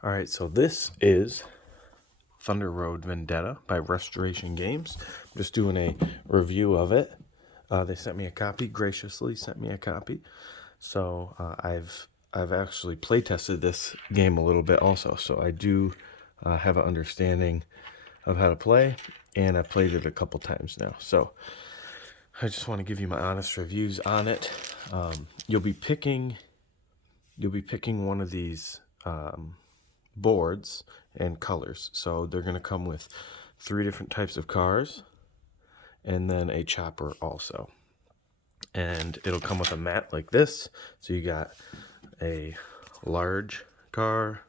All right, so this is Thunder Road Vendetta by Restoration Games. I'm just doing a review of it. They sent me a copy, graciously sent me a copy. So I've actually play tested this game a little bit also. So I do have an understanding of how to play, and I've played it a couple times now. So I just want to give you my honest reviews on it. You'll be picking one of these boards and colors. So they're going to come with 3 different types of cars and then a chopper also. And it'll come with a mat like this. So you got a large car,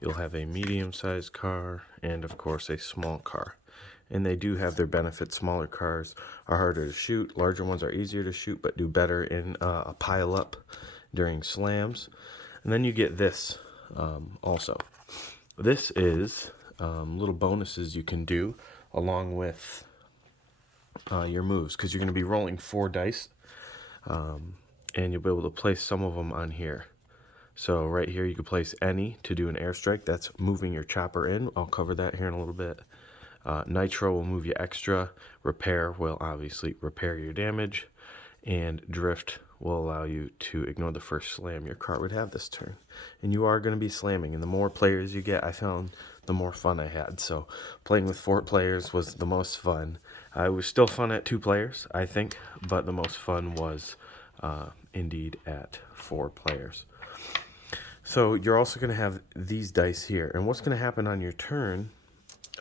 you'll have a medium-sized car, and of course a small car. And they do have their benefits. Smaller cars are harder to shoot. Larger ones are easier to shoot, but do better in a pile-up during slams. And then you get this also. This is little bonuses you can do along with your moves, because you're going to be rolling 4 dice, and you'll be able to place some of them on here. So right here you can place any to do an airstrike. That's moving your chopper in. I'll cover that here in a little bit. Nitro will move you extra. Repair will obviously repair your damage. And drift will allow you to ignore the first slam your car would have this turn. And you are going to be slamming, and the more players you get, I found the more fun I had. So playing with 4 players was the most fun. It was still fun at 2 players, I think, but the most fun was indeed at 4 players. So you're also going to have these dice here, and what's going to happen on your turn,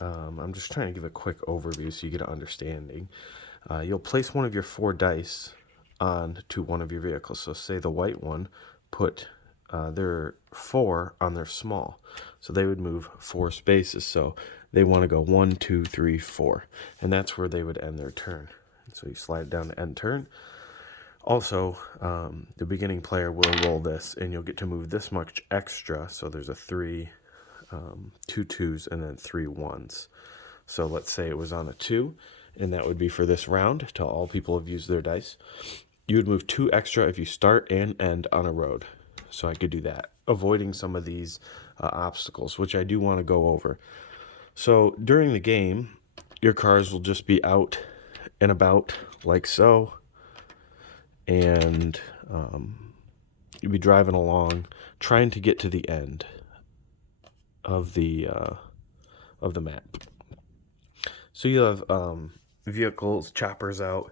I'm just trying to give a quick overview so you get an understanding. You'll place one of your 4 dice on to one of your vehicles. So say the white one put their 4 on their small, so they would move 4 spaces. So they want to go 1, 2, 3, 4, and that's where they would end their turn. So you slide it down to end turn. Also, the beginning player will roll this, and you'll get to move this much extra. So there's a 3, 2 2s, and then 3 1s. So let's say it was on a 2, and that would be for this round till all people have used their dice. You would move 2 extra if you start and end on a road. So I could do that, avoiding some of these obstacles, which I do want to go over. So during the game, your cars will just be out and about like so, and you'll be driving along, trying to get to the end of the map. So you have vehicles, choppers out,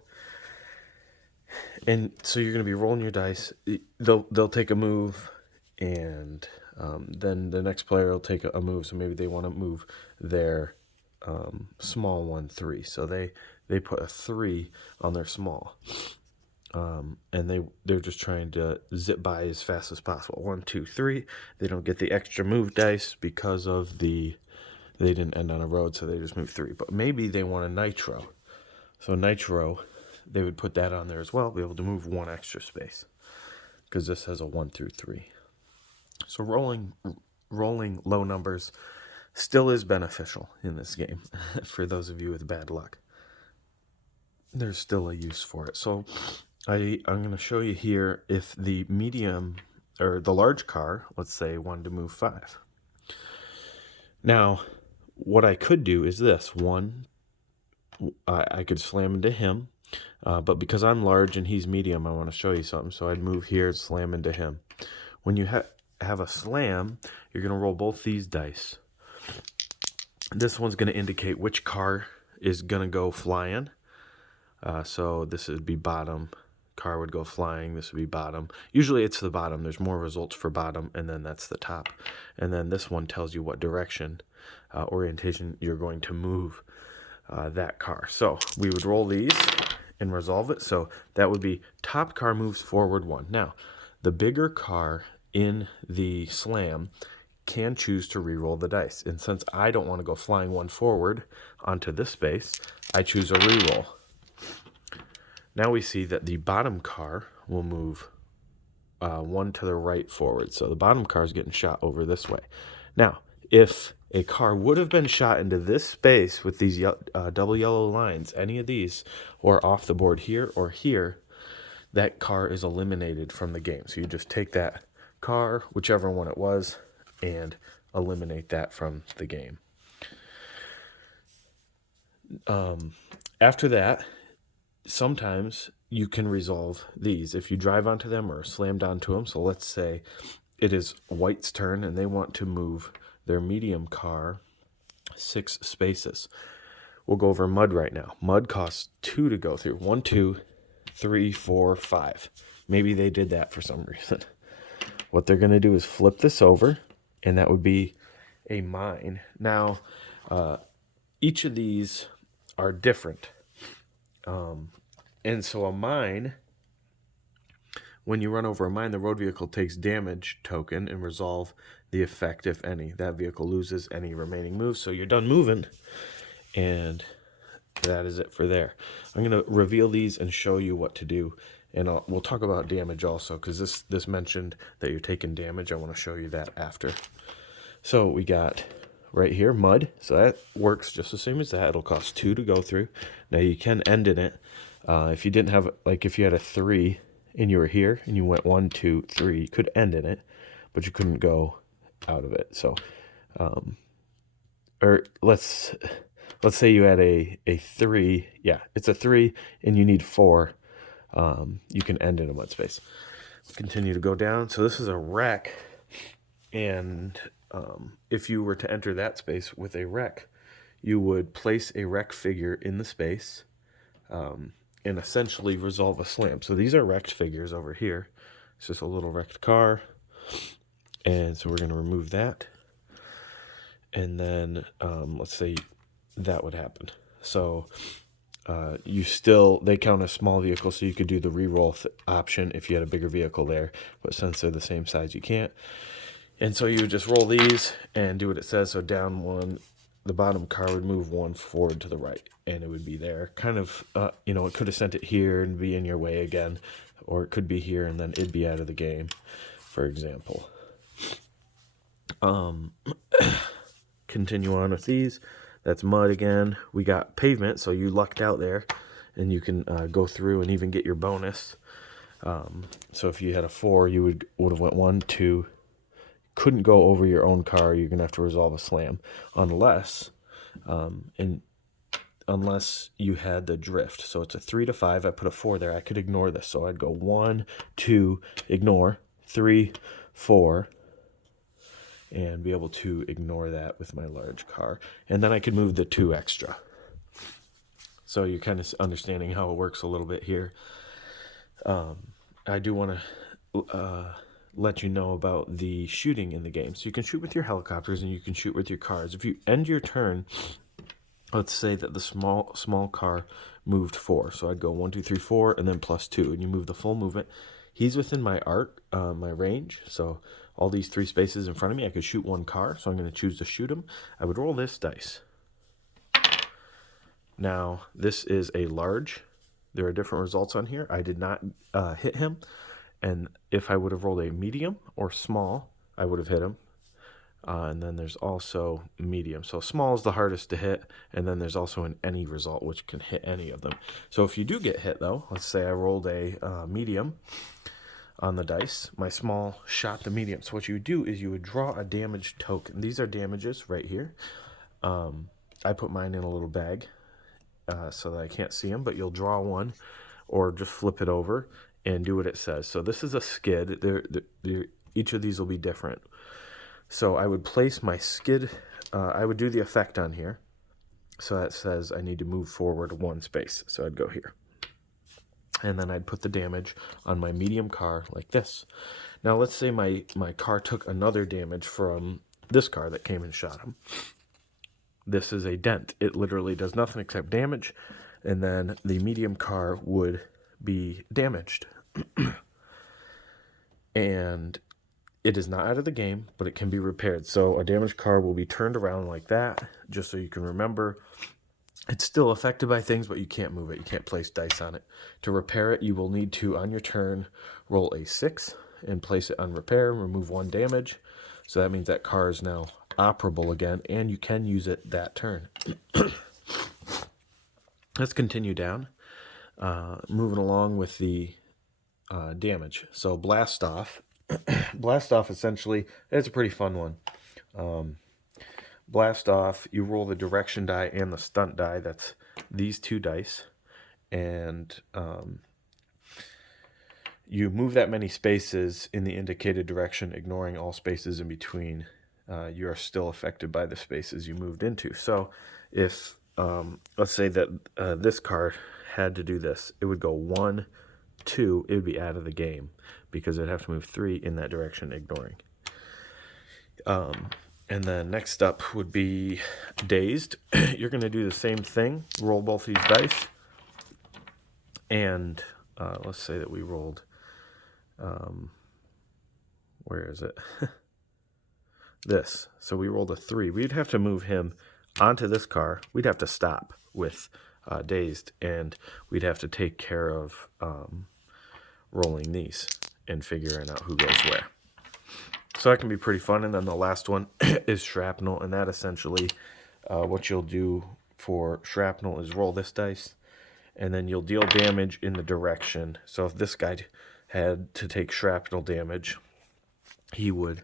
and so you're going to be rolling your dice. They'll take a move, and then the next player will take a move. So maybe they want to move their small one 3. So they put a 3 on their small, and they're just trying to zip by as fast as possible. 1, 2, 3. They don't get the extra move dice because of they didn't end on a road, so they just moved 3. But maybe they want a nitro. So nitro, they would put that on there as well, be able to move 1 extra space, because this has a 1 through 3. So rolling low numbers still is beneficial in this game. For those of you with bad luck, there's still a use for it. So I'm going to show you here if the medium or the large car, let's say, wanted to move 5. Now, what I could do is this. One, I could slam into him, but because I'm large and he's medium, I want to show you something. So I'd move here, slam into him. When you have a slam, you're going to roll both these dice. This one's going to indicate which car is going to go flying. So this would be bottom. Car would go flying. This would be bottom. Usually it's the bottom. There's more results for bottom, and then that's the top. And then this one tells you what direction, orientation you're going to move that car. So we would roll these and resolve it. So that would be top car moves forward 1. Now, the bigger car in the slam can choose to re-roll the dice. And since I don't want to go flying 1 forward onto this space, I choose a re-roll. Now we see that the bottom car will move 1 to the right forward. So the bottom car is getting shot over this way. Now, if a car would have been shot into this space with these double yellow lines, any of these, or off the board here or here, that car is eliminated from the game. So you just take that car, whichever one it was, and eliminate that from the game. After that, sometimes you can resolve these if you drive onto them or slammed onto them. So let's say it is white's turn and they want to move their medium car 6 spaces. We'll go over mud right now. Mud costs 2 to go through. 1, 2, 3, 4, 5. Maybe they did that for some reason. What they're going to do is flip this over, and that would be a mine. Now, each of these are different. And so a mine, when you run over a mine, the road vehicle takes damage token and resolve the effect, if any. That vehicle loses any remaining moves, so you're done moving. And that is it for there. I'm going to reveal these and show you what to do. And we'll talk about damage also, because this mentioned that you're taking damage. I want to show you that after. So we got right here, mud. So that works just the same as that. It'll cost 2 to go through. Now you can end in it. If you didn't have, like if you had a 3 and you were here and you went 1, 2, 3, you could end in it, but you couldn't go out of it. So, or let's say you had a 3. Yeah, it's a 3 and you need 4. You can end in a mud space. Continue to go down. So this is a wreck, and if you were to enter that space with a wreck, you would place a wreck figure in the space and essentially resolve a slam. So these are wrecked figures over here. It's just a little wrecked car, and so we're going to remove that. And then let's say that would happen. So they count as small vehicles, so you could do the re-roll option if you had a bigger vehicle there, but since they're the same size, you can't. And so you would just roll these and do what it says. So down 1, the bottom car would move 1 forward to the right, and it would be there. Kind of, it could have sent it here and be in your way again, or it could be here and then it'd be out of the game, for example. Continue on with these. That's mud again. We got pavement, so you lucked out there, and you can go through and even get your bonus. So if you had a 4, you would have went 1, 2. Couldn't go over your own car. You're gonna have to resolve a slam, unless you had the drift. So it's a 3 to 5. I put a 4 there. I could ignore this, so I'd go 1, 2, ignore, 3, 4. And be able to ignore that with my large car. And then I could move the 2 extra. So you're kind of understanding how it works a little bit here. I do want to let you know about the shooting in the game. So you can shoot with your helicopters and you can shoot with your cars. If you end your turn, let's say that the small car moved 4. So I'd go 1, 2, 3, 4, and then plus 2. And you move the full movement. He's within my my range. So all these 3 spaces in front of me, I could shoot 1 car, so I'm going to choose to shoot him. I would roll this dice. Now, this is a large. There are different results on here. I did not hit him, and if I would have rolled a medium or small, I would have hit him. And then there's also medium. So small is the hardest to hit, and then there's also an any result, which can hit any of them. So if you do get hit, though, let's say I rolled a medium on the dice, my small shot the medium. So what you would do is you would draw a damage token. These are damages right here. I put mine in a little bag so that I can't see them, but you'll draw one or just flip it over and do what it says. So this is a skid. Each of these will be different. So I would place my skid, I would do the effect on here. So that says I need to move forward 1 space. So I'd go here. And then I'd put the damage on my medium car like this. Now let's say my car took another damage from this car that came and shot him. This is a dent. It literally does nothing except damage, and then the medium car would be damaged. And it is not out of the game, but it can be repaired. So a damaged car will be turned around like that, just so you can remember. It's still affected by things, but you can't move it. You can't place dice on it. To repair it, you will need to, on your turn, roll a 6 and place it on repair, remove 1 damage. So that means that car is now operable again, and you can use it that turn. Let's continue down. Moving along with the damage. So blast off. Blast off, essentially, it's a pretty fun one. Blast off, you roll the direction die and the stunt die. That's these two dice. And you move that many spaces in the indicated direction, ignoring all spaces in between. You are still affected by the spaces you moved into. So if, let's say that this card had to do this, it would go 1, 2, it would be out of the game because it'd have to move 3 in that direction, ignoring. And then next up would be dazed. You're going to do the same thing, roll both these dice. And let's say that we rolled, where is it? This. So we rolled a 3. We'd have to move him onto this car. We'd have to stop with dazed, and we'd have to take care of rolling these and figuring out who goes where. So that can be pretty fun. And then the last one is shrapnel, and that essentially what you'll do for shrapnel is roll this dice, and then you'll deal damage in the direction. So if this guy had to take shrapnel damage, he would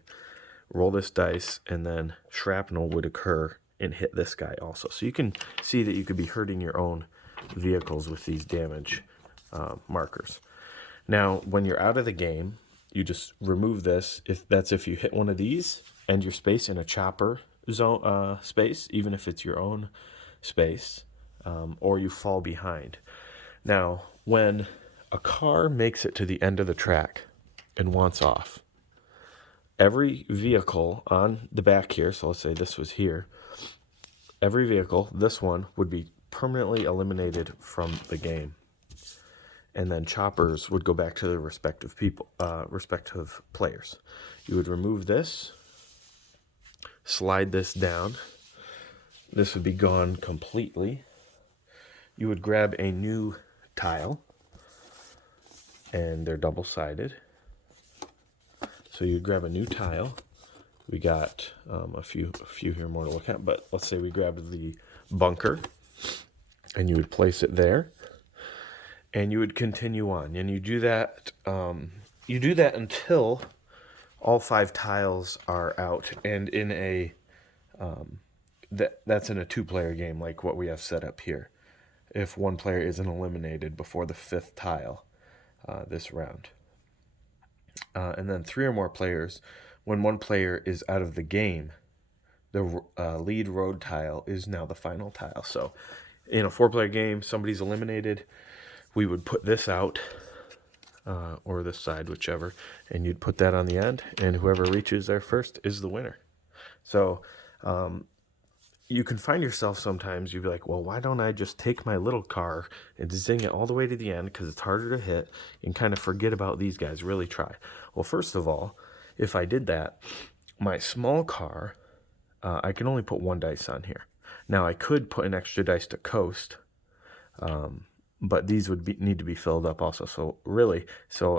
roll this dice, and then shrapnel would occur and hit this guy also. So you can see that you could be hurting your own vehicles with these damage markers. Now, when you're out of the game, you just remove this. If you hit one of these, end your space in a chopper zone space, even if it's your own space, or you fall behind. Now, when a car makes it to the end of the track and wants off, every vehicle on the back here, so let's say this was here, every vehicle, this one, would be permanently eliminated from the game. And then choppers would go back to their respective players. You would remove this, slide this down. This would be gone completely. You would grab a new tile, and they're double-sided. So you'd grab a new tile. We got a few here more to look at, but let's say we grabbed the bunker, and you would place it there. And you would continue on, and you do that. You do that until all 5 tiles are out, and in a that's in a 2-player game like what we have set up here. If one player isn't eliminated before the 5th tile this round, and then 3 or more players. When one player is out of the game, the lead road tile is now the final tile. So, in a 4-player game, somebody's eliminated. We would put this out, or this side, whichever, and you'd put that on the end, and whoever reaches there first is the winner. So you can find yourself sometimes, you'd be like, well, why don't I just take my little car and zing it all the way to the end because it's harder to hit, and kind of forget about these guys, really try. Well, first of all, if I did that, my small car, I can only put 1 dice on here. Now, I could put an extra dice to coast, but these would need to be filled up also. So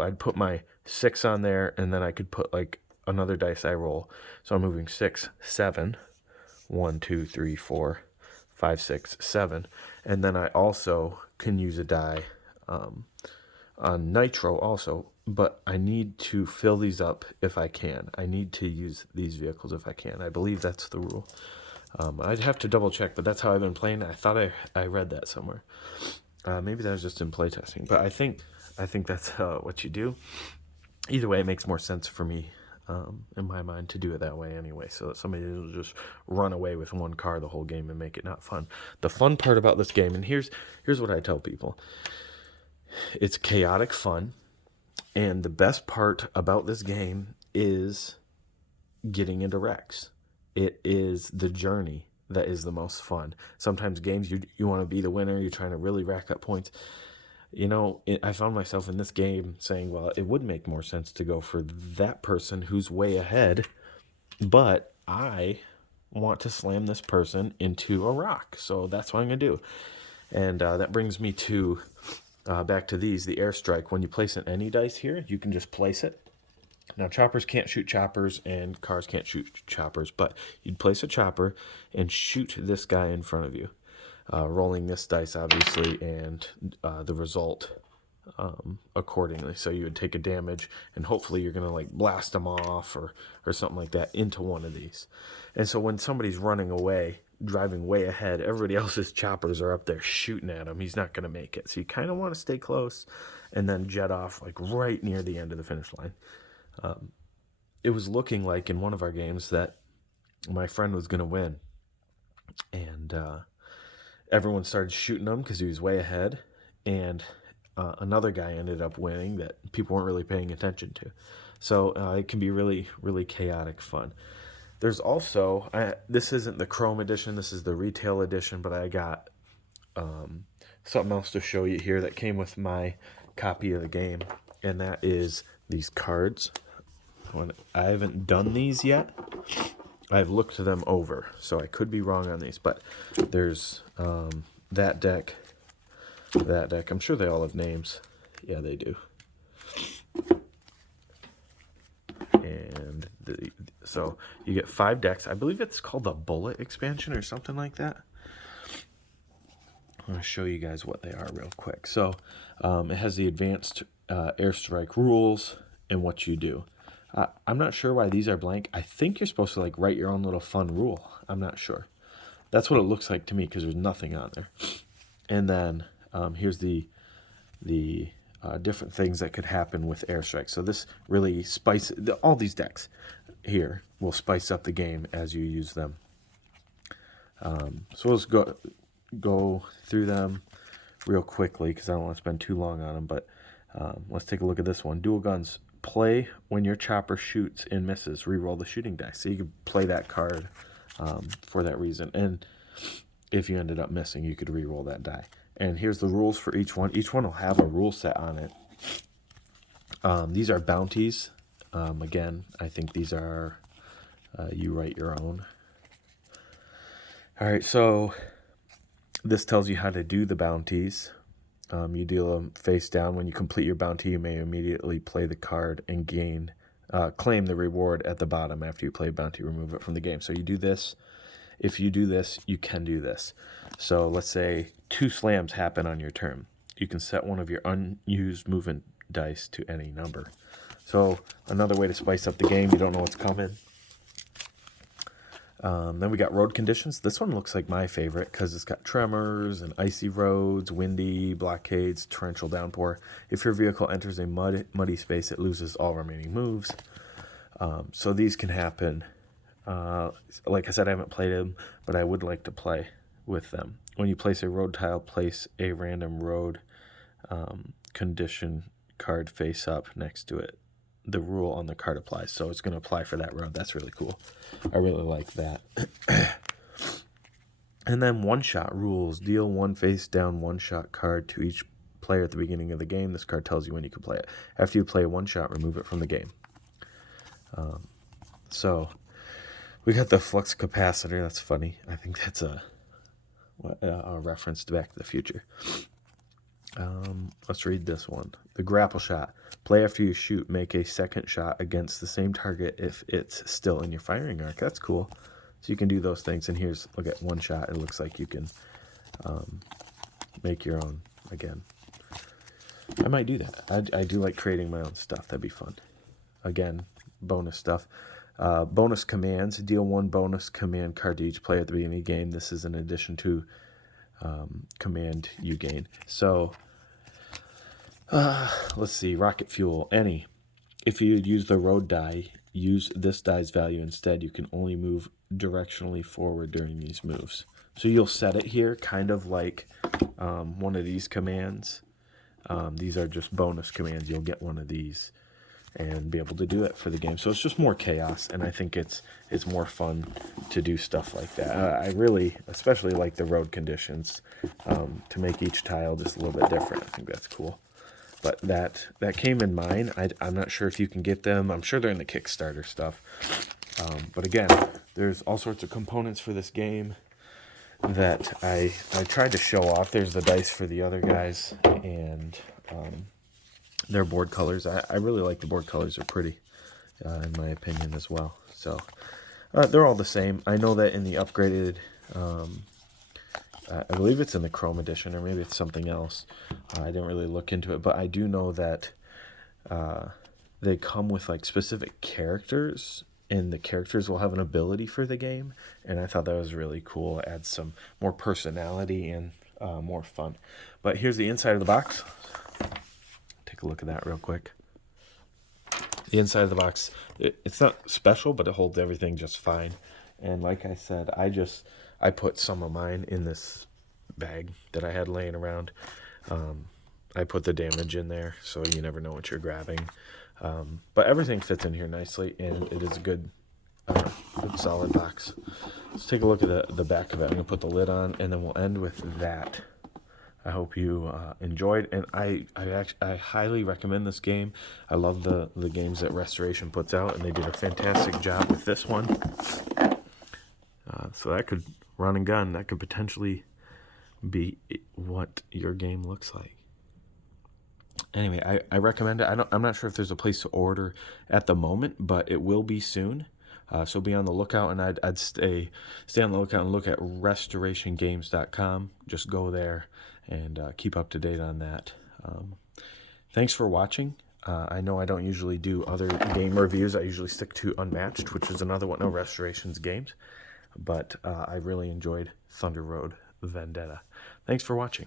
I'd put my 6 on there, and then I could put like another dice I roll. So I'm moving 6, 7, 1, 2, 3, 4, 5, 6, 7. And then I also can use a die on nitro also, but I need to fill these up if I can. I need to use these vehicles if I can. I believe that's the rule. I'd have to double check, but that's how I've been playing. I thought I read that somewhere. Maybe that was just in playtesting, but I think that's what you do. Either way, it makes more sense for me in my mind to do it that way anyway, so that somebody will just run away with 1 car the whole game and make it not fun. The fun part about this game, and here's what I tell people: it's chaotic fun, and the best part about this game is getting into wrecks. It is the journey that is the most fun. Sometimes games, you want to be the winner, you're trying to really rack up points. I found myself in this game saying, well, it would make more sense to go for that person who's way ahead, but I want to slam this person into a rock, so that's what I'm going to do. And that brings me to back to these, the airstrike. When you place an any dice here, you can just place it. Now, choppers can't shoot choppers, and cars can't shoot choppers, but you'd place a chopper and shoot this guy in front of you, rolling this dice, obviously, and the result accordingly. So you would take a damage, and hopefully you're going to like blast them off or something like that into one of these. And so when somebody's running away, driving way ahead, everybody else's choppers are up there shooting at him. He's not going to make it. So you kind of want to stay close and then jet off like right near the end of the finish line. It was looking like in one of our games that my friend was going to win. And everyone started shooting him because he was way ahead. And another guy ended up winning that people weren't really paying attention to. So it can be really, really chaotic fun. There's also, this isn't the Chrome edition, this is the retail edition, but I got something else to show you here that came with my copy of the game, and that is these cards. I haven't done these yet. I've looked them over, so I could be wrong on these, but there's that deck. I'm sure they all have names. Yeah, they do. And so you get 5 decks. I believe it's called the Bullet expansion or something like that. I'm going to show you guys what they are real quick. So it has the advanced airstrike rules and what you do. I'm not sure why these are blank. I think you're supposed to like write your own little fun rule. I'm not sure. That's what it looks like to me because there's nothing on there. And then here's the different things that could happen with airstrike. So this really all these decks here will spice up the game as you use them. So let's go through them real quickly because I don't want to spend too long on them. But let's take a look at this one. Dual guns. Play when your chopper shoots and misses. Reroll the shooting dice. So you could play that card for that reason. And if you ended up missing, you could reroll that die. And here's the rules for each one. Each one will have a rule set on it. These are bounties. Again, I think these are you write your own. All right, so this tells you how to do the bounties. You deal them face down. When you complete your bounty, you may immediately play the card and claim the reward at the bottom. After you play a bounty, remove it from the game. So you do this. If you do this, you can do this. So let's say 2 slams happen on your turn. You can set one of your unused movement dice to any number. So another way to spice up the game, you don't know what's coming. Then we got road conditions. This one looks like my favorite because it's got tremors and icy roads, windy, blockades, torrential downpour. If your vehicle enters a muddy space, it loses all remaining moves. So these can happen. Like I said, I haven't played them, but I would like to play with them. When you place a road tile, place a random road condition card face up next to it. The rule on the card applies, so it's going to apply for that road. That's really cool. I really like that. And then one-shot rules. Deal 1 face-down one-shot card to each player at the beginning of the game. This card tells you when you can play it. After you play a one-shot, remove it from the game. So we got the flux capacitor. That's funny. I think that's a reference to Back to the Future. Let's read this one. The grapple shot. Play after you shoot. Make a second shot against the same target if it's still in your firing arc. That's cool. So you can do those things. And here's, look at one shot. It looks like you can make your own again. I might do that. I do like creating my own stuff. That'd be fun. Again, bonus stuff. Bonus commands. Deal 1 bonus command card to each player at the beginning of the game. This is in addition to command you gain. So let's see. Rocket fuel. Any. If you use the road die, use this die's value instead. You can only move directionally forward during these moves. So you'll set it here kind of like one of these commands. These are just bonus commands. You'll get one of these and be able to do it for the game. So it's just more chaos, and I think it's more fun to do stuff like that. I really especially like the road conditions to make each tile just a little bit different. I think that's cool. But that came in mine. I'm not sure if you can get them. I'm sure they're in the Kickstarter stuff. But again, there's all sorts of components for this game that I tried to show off. There's the dice for the other guys, and their board colors. I really like the board colors. They're pretty, in my opinion, as well. So they're all the same. I know that in the upgraded I believe it's in the Chrome edition, or maybe it's something else. I didn't really look into it, but I do know that they come with like specific characters, and the characters will have an ability for the game. And I thought that was really cool. It adds some more personality and more fun. But here's the inside of the box. Take a look at that real quick. The inside of the box, it's not special, but it holds everything just fine. And like I said, I put some of mine in this bag that I had laying around. I put the damage in there, so you never know what you're grabbing. But everything fits in here nicely, and it is a good solid box. Let's take a look at the back of it. I'm going to put the lid on, and then we'll end with that. I hope you enjoyed, and I highly recommend this game. I love the games that Restoration puts out, and they did a fantastic job with this one. So that could run and gun. That could potentially be what your game looks like. Anyway, I recommend it. I'm not sure if there's a place to order at the moment, but it will be soon. So be on the lookout, and I'd stay on the lookout and look at restorationgames.com. Just go there and keep up to date on that. Thanks for watching. I know I don't usually do other game reviews. I usually stick to Unmatched, which is another one of Restoration's games. But I really enjoyed Thunder Road Vendetta. Thanks for watching.